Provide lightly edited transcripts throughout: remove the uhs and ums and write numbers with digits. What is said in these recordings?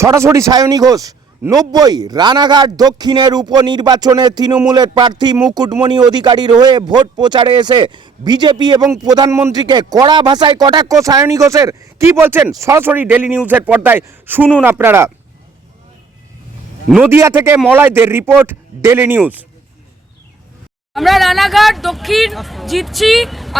সরাসরি সায়নী ঘোষ 90 রানাঘাট দক্ষিণের উপনির্বাচনে তৃণমূলের প্রার্থী মুকুটমণি অধিকারীর হয়ে ভোট প্রচারে এসে বিজেপি এবং প্রধানমন্ত্রীকে কড়া ভাষায় কটাক্ষ সায়নী ঘোষের। কি বলছেন সরাসরি ডেলি নিউজের পর্দায় শুনুন আপনারা। নদিয়া থেকে মলয়দের রিপোর্ট, ডেলি নিউজ। আমরা রানাঘাট দক্ষিণ জিতছি।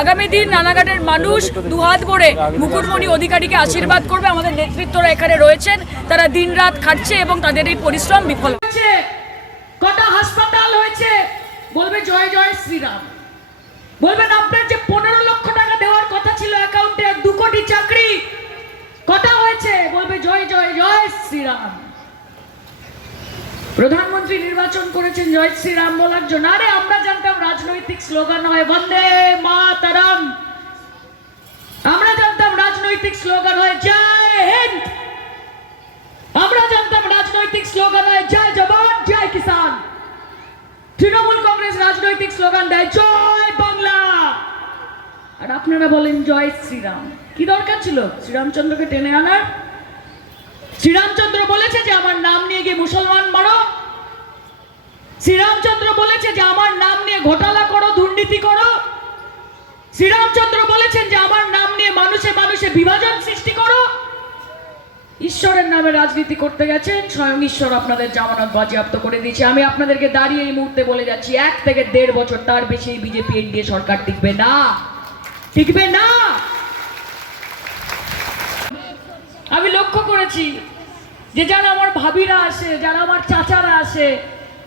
আগামী দিন রানাঘাটের মানুষ দুহাত ভরে মুকুটমণি অধিকারীকে আশীর্বাদ করবে। আমাদের নেতৃত্বরা এখানে রয়েছেন, তারা দিনরাত খাটছে এবং তাদের এই পরিশ্রম বিফল হচ্ছে। কটা হাসপাতাল হয়েছে, বলবে জয় জয় শ্রীরাম। বলবেন আপনার যে 15 লক্ষ টাকা দেওয়ার কথা ছিল অ্যাকাউন্টে, 2 কোটি চাকরি কটা হয়েছে, বলবে জয় জয় জয় শ্রীরাম। প্রধানমন্ত্রী নির্বাচন করেছেন জয় শ্রীরাম বলার জন্য। আরে আমরা জানতাম রাজনৈতিক স্লোগান হয় বন্দে মাতরম, আমরা জানতাম রাজনৈতিক স্লোগান হয় জয় হিন্দ, আমরা জানতাম রাজনৈতিক স্লোগান হয় জয় জওয়ান জয় কিষান। তৃণমূল কংগ্রেস রাজনৈতিক স্লোগান দেয় জয় বাংলা, আর আপনারা বলেন জয় শ্রীরাম। কি দরকার ছিল শ্রীরামচন্দ্রকে টেনে আনার? শ্রীরামচন্দ্র বলেছে যে আমার নাম নিয়ে গিয়ে মুসলমান মারো, শ্রীরামচন্দ্র বলেছে যে আমার নাম নিয়ে ঘোটালা করো, দুর্নীতি করো, শ্রীরামচন্দ্র বলেছেন যে আমার নাম নিয়ে মানুষে মানুষে বিভাজন সৃষ্টি করো। ঈশ্বরের নামে রাজনীতি করতে গেছেন, স্বয়ং ঈশ্বর আপনাদের জামানত বাজেয়াপ্ত করে দিয়েছে। আমি আপনাদেরকে দাঁড়িয়ে এই মুহূর্তে বলে যাচ্ছি, 1 থেকে 1.5 বছর তার বেশি বিজেপি এনডিএ সরকার টিকবে না, টিকবে না। আমি লক্ষ্য করেছি যে যারা আমার ভাবিরা আসে, যারা আমার চাচারা আসে,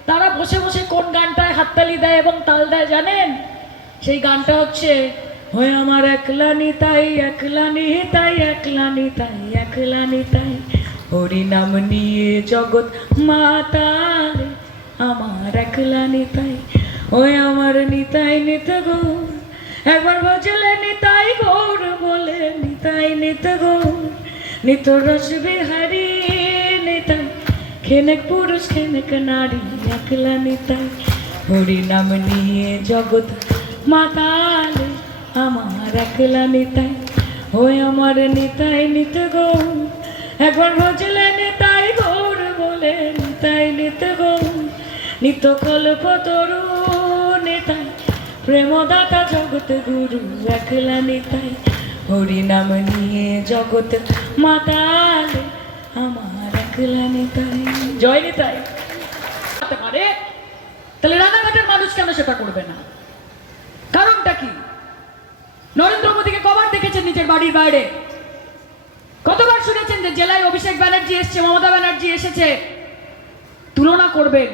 তারা বসে বসে কোন গানটায় হাততালি দেয় এবং তাল দেয় জানেন? সেই গানটা হচ্ছে হয়ে আমার একলা নিতাই একলা নিতাই একলা নিতাই একলা নিতাই, হরি নাম নিয়ে জগৎ মাতাল আমার একলা নিতাই, ওই আমার নিতাই নিত গৌর, একবার বজলে নিতাই গৌর বলে নিতাই নিত গৌর, নিত রস বিহারী নিতাই, খেনেক পুরুষ খেনেক নারী একলা নিতাই, হরি নাম নিয়ে জগৎ মাতাল আমার একলা নিতাই, ওই আমার নিতাই নিত গৌর, একবার ভজলে নিতাই গৌর বলে নিতাই নিত গৌর, নিত কল্প তরু নিতাই, প্রেমদাতা জগৎ গুরু একলা নিতাই, হরি নাম নিয়ে জগৎ মাতাল আমার একলা নিতাই। জয় নিতাই। তাহলে রানাঘাটের মানুষ কেন সেটা করবে না? কারণটা কি? নরেন্দ্র মোদীকে কবার দেখেছেন নিজের বাড়ির বাইরে? কতবার শুনেছেন যে জেলায় অভিষেক ব্যানার্জি এসছে, মমতা ব্যানার্জি এসেছে? তুলনা করবেন,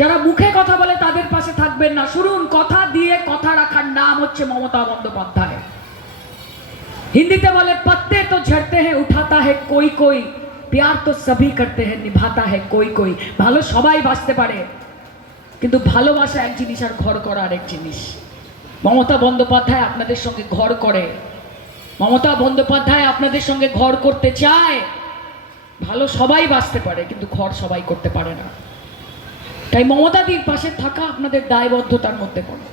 যারা মুখে কথা বলে তাদের পাশে থাকবেন না। শুনুন, কথা দিয়ে কথা রাখার নাম হচ্ছে মমতা বন্দ্যোপাধ্যায়। হিন্দিতে বলে পত্তে তো ঝড়তে হ্যাঁ উঠাতা হ্যাঁ কোই কোই, প্যার তো সবই করতে হ্যাঁ নিভাতা হ্যাঁ কোই কোই। ভালো সবাই বাঁচতে পারে, কিন্তু ভালোবাসা এক জিনিস আর ঘর করা আরেক জিনিস। মমতা বন্দ্যোপাধ্যায় আপনাদের সঙ্গে ঘর করে, মমতা বন্দ্যোপাধ্যায় আপনাদের সঙ্গে ঘর করতে চায়। ভালো সবাই বাঁচতে পারে, কিন্তু ঘর সবাই করতে পারে না। তাই মমতাদির পাশে থাকা আপনাদের দায়বদ্ধতার মধ্যে পড়ে।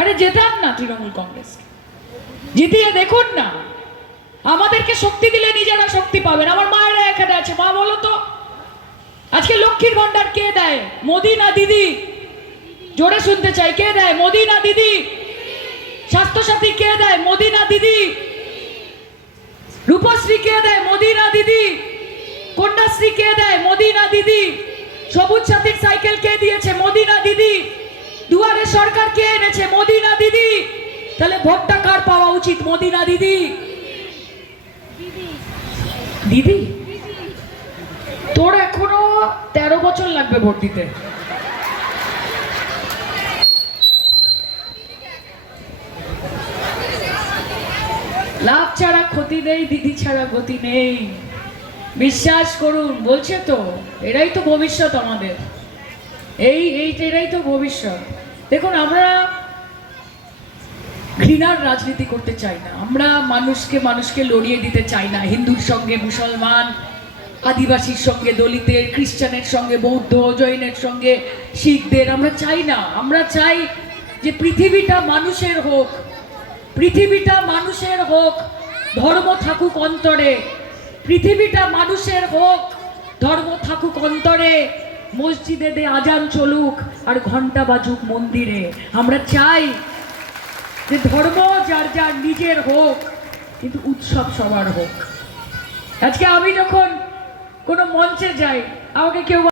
আরে জেতান না তৃণমূল কংগ্রেস, জিতিয়ে দেখুন না। আমাদেরকে শক্তি দিলে নিজেরা শক্তি পাবেন। আমার মায়েরা এখানে আছে, মা বলো তো আজকে লক্ষ্মীর ভান্ডার কে দেয়? মোদি না দিদি? জোরে শুনতে চাই, কে দেয়? মোদি না দিদি? স্বাস্থ্যসাথী কে দেয়? মোদি না দিদি? রূপশ্রী কে দেয়? মোদি না দিদি? কন্যাশ্রী কে দেয়? মোদি না দিদি? সবুজ সাথীর সাইকেল কে দিয়েছে? মোদি না দিদি? দুয়ারে সরকার কে এনেছে? মোদি না দিদি? তাহলে ভোটটা কার পাওয়া উচিত? মোদি না দিদি? দিদি? তোর এখনো 13 বছর লাগবে ভোট দিতে। লাভ ছাড়া ক্ষতি নেই, দিদি ছাড়া গতি নেই। বিশ্বাস করুন, বলছে তো এরাই তো ভবিষ্যৎ আমাদের, এরাই তো ভবিষ্যৎ। দেখুন, আমরা ঘৃণার রাজনীতি করতে চাই না, আমরা মানুষকে লড়িয়ে দিতে চাই না। হিন্দুর সঙ্গে মুসলমান, আদিবাসীর সঙ্গে দলিতের, খ্রিস্টানের সঙ্গে বৌদ্ধ, জৈনের সঙ্গে শিখদের আমরা চাই না। আমরা চাই যে পৃথিবীটা মানুষের হোক, পৃথিবীটা মানুষের হোক, ধর্ম থাকুক অন্তরে, পৃথিবীটা মানুষের হোক, ধর্ম থাকুক অন্তরে, মসজিদে দে আজান চলুক আর ঘন্টা বাজুক মন্দিরে। আমরা চাই যে ধর্ম যার যার নিজের হোক, কিন্তু উৎসব সবার হোক। আজকে আমি যখন কোনো মঞ্চে যাই, আমাকে কেউ